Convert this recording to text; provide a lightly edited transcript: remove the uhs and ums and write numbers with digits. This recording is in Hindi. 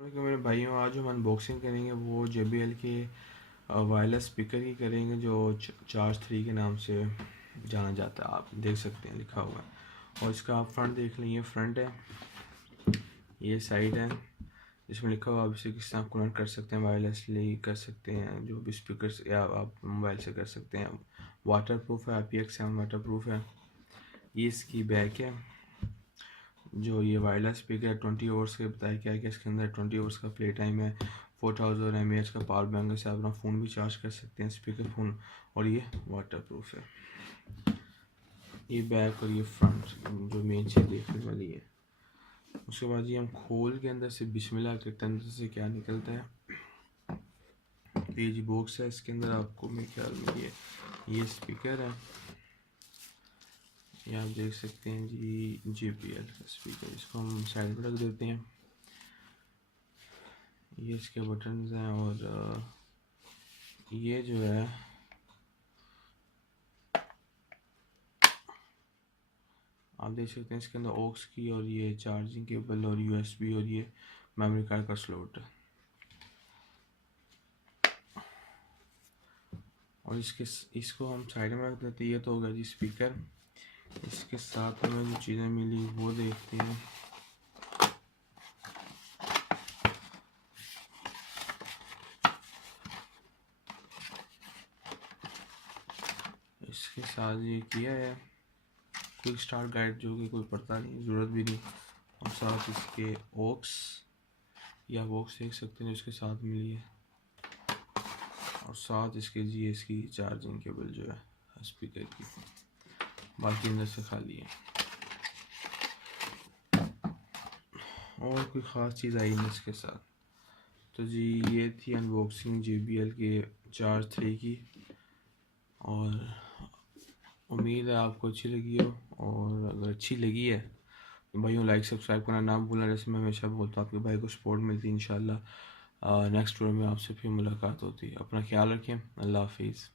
कि मेरे भाइयों आज हम अनबॉक्सिंग करेंगे वो JBL के वायरलेस स्पीकर की करेंगे जो चार्ज 3 के नाम से जाना जाता है। आप देख सकते हैं लिखा हुआ है और इसका आप फ्रंट देख लें। ये फ्रंट है, ये साइड है, इसमें लिखा हुआ आप इसे किस तरह कनेक्ट कर सकते हैं, वायरलेसली कर सकते हैं, जो भी स्पीकर या आप मोबाइल से कर सकते हैं। वाटर प्रूफ है, IPX7 वाटर प्रूफ है। ये इसकी बैक है, जो ये वायरलेस स्पीकर है 20 आवर्स के बताया क्या है कि इसके अंदर 20 आवर्स का प्ले टाइम है। 4000 mAh का पावर बैंक से आप अपना फ़ोन भी चार्ज कर सकते हैं, स्पीकर फ़ोन। और ये वाटर प्रूफ है। ये बैक और ये फ्रंट जो मेन चीज़ देखने वाली है। उसके बाद ये हम खोल के अंदर से बिस्मिल्लाह करते हैं, अंदर से क्या निकलता है। ये जी बॉक्स है, इसके अंदर आपको मेरे ख्याल में ये स्पीकर है, ये आप देख सकते हैं जी JBL का स्पीकर। इसको हम साइड पर रख देते हैं। ये इसके बटन्स हैं और ये जो है आप देख सकते हैं इसके अंदर ऑक्स की और ये चार्जिंग केबल और USB और ये मेमोरी कार्ड का स्लॉट है। और इसको हम साइड में रख देते हैं। ये तो होगा जी स्पीकर। इसके साथ हमें जो चीज़ें मिली वो देखते हैं। इसके साथ ये किया है क्विक स्टार्ट गाइड, जो कि कोई पढ़ता नहीं, ज़रूरत भी नहीं। और साथ इसके ऑक्स या बॉक्स देख सकते हैं जो इसके साथ मिली है। और साथ इसके GS की चार्जिंग केबल जो है स्पीकर की, बाकी अंदर से खाली है और कोई ख़ास चीज़ आई नहीं इसके साथ। तो जी ये थी अनबॉक्सिंग JBL के चार्ज 3 की, और उम्मीद है आपको अच्छी लगी हो। और अगर अच्छी लगी है तो भाइयों लाइक सब्सक्राइब करना ना भूलना। जैसे मैं हमेशा बोलता हूँ आपके भाई को सपोर्ट मिलती है। इंशाल्लाह नेक्स्ट वीडियो में आपसे फिर मुलाकात होती है। अपना ख्याल रखें। अल्लाह हाफिज़।